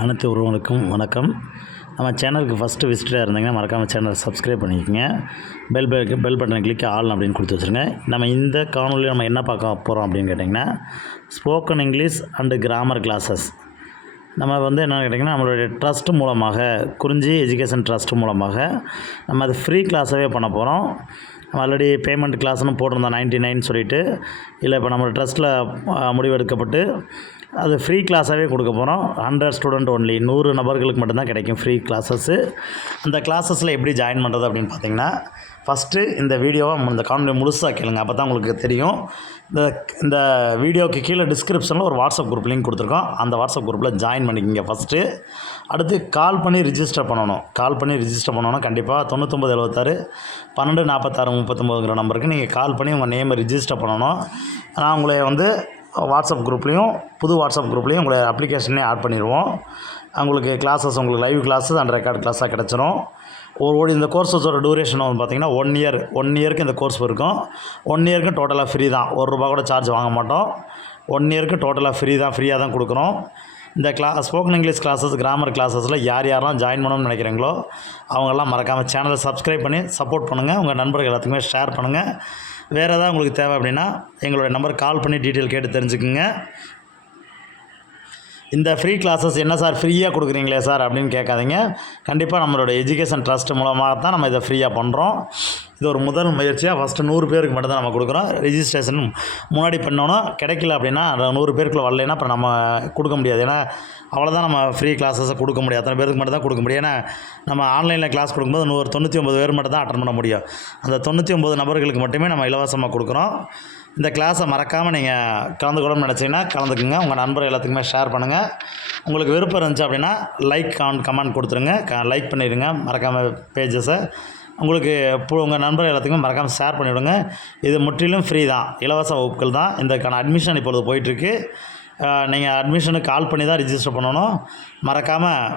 அனைத்து உறவுகளுக்கும் வணக்கம். நம்ம சேனலுக்கு ஃபஸ்ட்டு விசிட்டராக இருந்தீங்கன்னா மறக்காமல் சேனலை சப்ஸ்கிரைப் பண்ணிக்கோங்க. பெல் பட்டனை கிளிக் ஆல் அப்படின்னு கொடுத்து வச்சுருங்க. நம்ம இந்த காணொலியில் நம்ம என்ன பார்க்க போகிறோம் அப்படின்னு கேட்டிங்கன்னா, spoken English and grammar classes. நம்ம என்னென்னு கேட்டிங்கன்னா, நம்மளுடைய ட்ரஸ்ட் மூலமாக, குறிஞ்சி எஜுகேஷன் ட்ரஸ்ட் மூலமாக நம்ம அது ஃப்ரீ கிளாஸாகவே பண்ண போகிறோம். ஆல்ரெடி பேமெண்ட் கிளாஸ்னு போட்டிருந்தோம் 99 சொல்லிவிட்டு. இல்லை, இப்போ நம்ம ட்ரஸ்ட்டில் முடிவெடுக்கப்பட்டு அது ஃப்ரீ கிளாஸாகவே கொடுக்க போகிறோம். 100 ஸ்டூடெண்ட் ஒன்லி, 100 நபர்களுக்கு மட்டும்தான் கிடைக்கும் ஃப்ரீ கிளாஸஸ்ஸு. அந்த கிளாஸஸில் எப்படி ஜாயின் பண்ணுறது அப்படின்னு பார்த்தீங்கன்னா, ஃபஸ்ட்டு இந்த வீடியோவை இந்த காணொலி முழுசாக கேளுங்க. அப்போ தான் உங்களுக்கு தெரியும். இந்த வீடியோவுக்கு கீழே டிஸ்கிரிப்ஷனில் ஒரு வாட்ஸ்அப் குரூப் லிங்க் கொடுத்துருக்கோம். அந்த வாட்ஸ்அப் குரூப்பில் ஜாயின் பண்ணிக்கிங்க ஃபஸ்ட்டு. அடுத்து கால் பண்ணி ரிஜிஸ்டர் பண்ணணும். கால் பண்ணி ரிஜிஸ்டர் பண்ணணும். கண்டிப்பாக 9976 1246 39ங்கிற நம்பருக்கு நீங்கள் கால் பண்ணி உங்கள் நேமை ரிஜிஸ்டர் பண்ணணும். நான் உங்களை வாட்ஸ்அப் குரூப்லேயும் புது வாட்ஸ்அப் குரூப்லேயும் உங்களை அப்ளிகேஷனே ஆட் பண்ணிடுவோம். உங்களுக்கு கிளாஸஸ், உங்களுக்கு லைவ் கிளாஸஸ் அண்ட் ரெக்கார்ட் கிளாஸாக கிடச்சிரும். இந்த கோர்ஸஸோட டியூரேஷன் பார்த்திங்கன்னா 1 இயருக்கு இந்த கோர்ஸ் இருக்கும். 1 இயருக்கு டோட்டலாக ஃப்ரீ தான். ₹1 கூட சார்ஜ் வாங்க மாட்டோம். 1 இயருக்கு டோட்டலாக ஃப்ரீயாக தான் கொடுக்குறோம். இந்த ஸ்போக்கன் இங்கிலீஷ் கிளாஸஸ், கிராமர் கிளாஸஸில் யாரெல்லாம் ஜாயின் பண்ணணும்னு நினைக்கிறீங்களோ அவங்கெல்லாம் மறக்காமல் சேனலை சப்ஸ்கிரைப் பண்ணி சப்போர்ட் பண்ணுங்கள். உங்கள் நண்பர்கள் எல்லாத்துக்குமே ஷேர் பண்ணுங்கள். வேறு ஏதாவது உங்களுக்கு தேவை அப்படின்னா எங்களுடைய நம்பருக்கு கால் பண்ணி டீட்டெயில் கேட்டு தெரிஞ்சுக்குங்க. இந்த ஃப்ரீ கிளாஸஸ் என்ன சார் ஃப்ரீயாக கொடுக்குறீங்களே சார் அப்படின்னு கேட்காதீங்க. கண்டிப்பாக நம்மளோட எஜுகேஷன் ட்ரஸ்ட் மூலமாக தான் நம்ம இதை ஃப்ரீயாக பண்ணுறோம். இது ஒரு முதல் முயற்சியாக ஃபஸ்ட்டு 100 பேருக்கு மட்டும் தான் நம்ம கொடுக்குறோம். ரிஜிஸ்ட்ரேஷன் முன்னாடி பண்ணோன்னா கிடைக்கல அப்படின்னா 100 பேருக்குள்ள வரலைன்னா அப்புறம் நம்ம கொடுக்க முடியாது. ஏன்னா அவ்வளோதான், நம்ம ஃப்ரீ கிளாஸஸை கொடுக்க முடியாது. அத்தனை பேருக்கு மட்டும் தான் கொடுக்க முடியும். ஏன்னா நம்ம ஆன்லைனில் கிளாஸ் கொடுக்கும்போது 99 பேர் மட்டும் தான் அட்டன் பண்ண முடியும். அந்த 99 நபர்களுக்கு மட்டுமே நம்ம இலவசமாக கொடுக்குறோம். இந்த கிளாஸை மறக்காமல் நீங்கள் கலந்துக்கணும்னு நினச்சிங்கன்னா கலந்துக்குங்க. உங்கள் நண்பர்கள் எல்லாத்துக்குமே ஷேர் பண்ணுங்கள். உங்களுக்கு விருப்பம் இருந்துச்சு அப்படின்னா லைக் கமெண்ட் கொடுத்துருங்க. லைக் பண்ணிடுங்க மறக்காமல் பேஜஸை. உங்களுக்கு உங்கள் நண்பர்கள் எல்லாத்துக்குமே மறக்காமல் ஷேர் பண்ணிவிடுங்க. இது முற்றிலும் ஃப்ரீ தான், இலவச வகுப்புகள் தான். இதற்கான அட்மிஷன் இப்பொழுது போயிட்டுருக்கு. நீங்கள் அட்மிஷனுக்கு கால் பண்ணி தான் ரிஜிஸ்டர் பண்ணணும். மறக்காமல்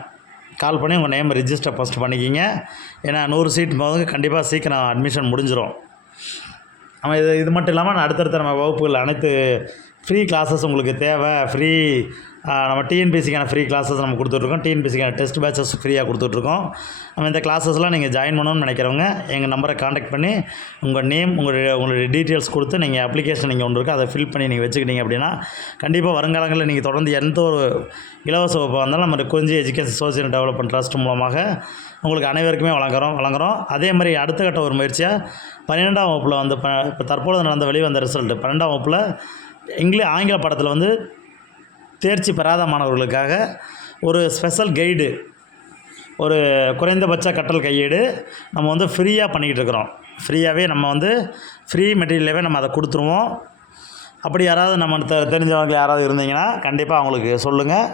கால் பண்ணி உங்கள் நேம் ரிஜிஸ்டர் ஃபஸ்ட்டு பண்ணிக்கிங்க. ஏன்னா 100 சீட் போது கண்டிப்பாக சீக்கிரம் அட்மிஷன் முடிஞ்சிடும். நம்ம இது மட்டும் இல்லாமல் அடுத்தடுத்த நம்ம வகுப்புகள் அனைத்து ஃப்ரீ கிளாஸஸ் உங்களுக்கு தேவை. நம்ம டிஎன்பிசிக்கான ஃப்ரீ கிளாஸஸ் நம்ம கொடுத்துட்ருக்கோம். டிஎன்பிசிக்கான டெஸ்ட் பேட்சஸ் ஃப்ரீயாக கொடுத்துட்ருக்கோம். நம்ம இந்த கிளாஸஸ்லாம் நீங்கள் ஜாயின் பண்ணணும்னு நினைக்கிறவங்க எங்கள் நம்பரை காண்டாக்ட் பண்ணி உங்கள் நேம், உங்களுடைய டீட்டெயில்ஸ் கொடுத்து நீங்கள் அப்ளிகேஷன் நீங்கள் ஒன்று இருக்குது அதை ஃபில் பண்ணி நீங்கள் வச்சுக்கிட்டீங்க அப்படின்னா கண்டிப்பாக வருங்காலங்களில் நீங்கள் தொடர்ந்து எந்த ஒரு இலவச வகுப்பாக இருந்தாலும் நம்ம குறிஞ்சி எஜுகேஷன் சோசியல் டெவலப்மெண்ட் ட்ரஸ்ட் மூலமாக உங்களுக்கு அனைவருக்குமே வழங்குகிறோம். அதே மாதிரி அடுத்த கட்ட ஒரு முயற்சியாக 12ஆம் வகுப்பில் இப்போ தற்போது வெளிவந்த ரிசல்ட்டு 12ஆம் வகுப்பில் ஆங்கில பாடத்தில் தேர்ச்சி பெறாத மாணவர்களுக்காக ஒரு ஸ்பெஷல் கைடு, ஒரு குறைந்தபட்ச கற்றல் கையேடு நம்ம ஃப்ரீயாக பண்ணிக்கிட்டு இருக்கிறோம். ஃப்ரீயாகவே நம்ம ஃப்ரீ மெட்டீரியலாகவே நம்ம அதை கொடுத்துருவோம். அப்படி யாராவது நம்ம தெரிஞ்சவங்க யாராவது இருந்தீங்கன்னா கண்டிப்பாக அவங்களுக்கு சொல்லுங்கள்.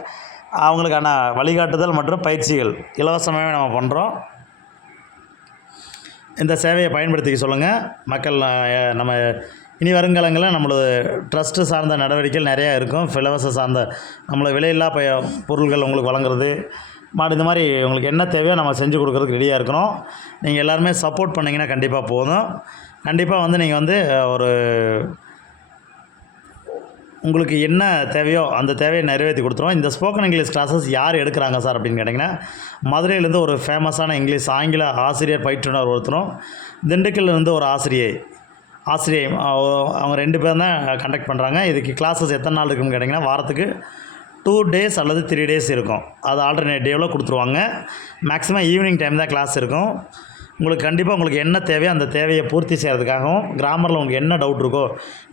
அவங்களுக்கான வழிகாட்டுதல் மற்றும் பயிற்சிகள் இலவசமாகவே நம்ம பண்ணுறோம். இந்த சேவையை பயன்படுத்திக்க சொல்லுங்கள். மக்கள் நம்ம இனி வருங்காலங்களில் நம்மளோட ட்ரஸ்ட்டு சார்ந்த நடவடிக்கைகள் நிறையா இருக்கும். இலவச சார்ந்த நம்மளை விலையில்லா பொருள்கள் உங்களுக்கு வழங்குறது இந்த மாதிரி உங்களுக்கு என்ன தேவையோ நம்ம செஞ்சு கொடுக்குறதுக்கு ரெடியாக இருக்கிறோம். நீங்கள் எல்லாருமே சப்போர்ட் பண்ணிங்கன்னா கண்டிப்பாக போதும். கண்டிப்பாக நீங்கள் ஒரு உங்களுக்கு என்ன தேவையோ அந்த தேவையை நிறைவேற்றி கொடுத்துருவோம். இந்த ஸ்போக்கன் இங்கிலீஷ் கிளாஸஸ் யார் எடுக்கிறாங்க சார் அப்படின்னு கேட்டிங்கன்னா, மதுரையிலேருந்து ஒரு ஃபேமஸான ஆங்கில ஆசிரியர் பயிற்றுனர் ஒருத்தரும், திண்டுக்கல்லேருந்து ஒரு ஆசிரியை அவங்க 2 பேர் தான் கண்டக்ட் பண்ணுறாங்க. இதுக்கு கிளாஸஸ் எத்தனை நாள் இருக்குன்னு கேட்டிங்கன்னா, வாரத்துக்கு 2 டேஸ் அல்லது 3 டேஸ் இருக்கும். அது ஆல்டர்னேட் டேவில் கொடுத்துருவாங்க. மேக்ஸிமம் ஈவினிங் டைம் தான் கிளாஸ் இருக்கும். கண்டிப்பாக உங்களுக்கு என்ன தேவையோ அந்த தேவையை பூர்த்தி செய்கிறதுக்காகவும், கிராமரில் உங்களுக்கு என்ன டவுட் இருக்கோ,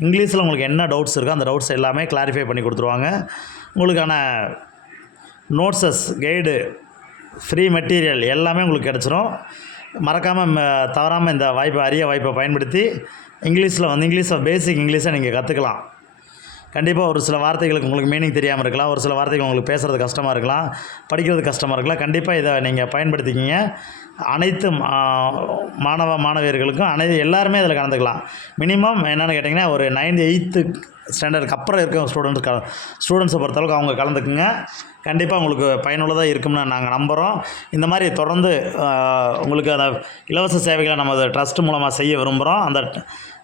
இங்கிலீஷில் உங்களுக்கு என்ன டவுட்ஸ் இருக்கோ அந்த டவுட்ஸ் எல்லாமே கிளாரிஃபை பண்ணி கொடுத்துருவாங்க. உங்களுக்கான நோட்ஸஸ், கைடு, ஃப்ரீ மெட்டீரியல் எல்லாமே உங்களுக்கு கிடச்சிரும். மறக்காமல் தவறாமல் இந்த அரிய வாய்ப்பை பயன்படுத்தி இங்கிலீஷில் பேசிக் இங்கிலீஷை நீங்கள் கற்றுக்கலாம். கண்டிப்பாக ஒரு சில வார்த்தைகளுக்கு உங்களுக்கு மீனிங் தெரியாமல் இருக்கலாம். ஒரு சில வார்த்தைகள் உங்களுக்கு பேசுகிறது கஷ்டமாக இருக்கலாம், படிக்கிறது கஷ்டமாக இருக்கலாம். கண்டிப்பாக இதை நீங்கள் பயன்படுத்திக்கிங்க. அனைத்து மாணவியர்களுக்கும் எல்லாருமே இதில் கலந்துக்கலாம். மினிமம் என்னென்னு கேட்டிங்கன்னா, ஒரு 9th 8th ஸ்டாண்டர்டுக்கு அப்புறம் இருக்க ஸ்டூடெண்ட்ஸை பொறுத்தளவுக்கு அவங்க கலந்துக்குங்க. கண்டிப்பாக உங்களுக்கு பயனுள்ளதாக இருக்கும்னு நாங்கள் நம்புகிறோம். இந்த மாதிரி தொடர்ந்து உங்களுக்கு அந்த இலவச சேவைகளை நம்ம ட்ரஸ்ட் மூலமாக செய்ய விரும்புகிறோம்.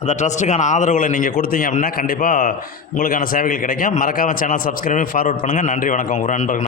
அந்த ட்ரஸ்ட்டுக்கான ஆதரவுகளை நீங்கள் கொடுத்தீங்க அப்படின்னா கண்டிப்பாக உங்களுக்கான சேவைகள் கிடைக்கும். மறக்காமல் சேனல் சப்ஸ்கிரைப் பண்ணி ஃபார்வர்ட் பண்ணுங்கள். நன்றி, வணக்கம். ஒரு நண்பர்கள்.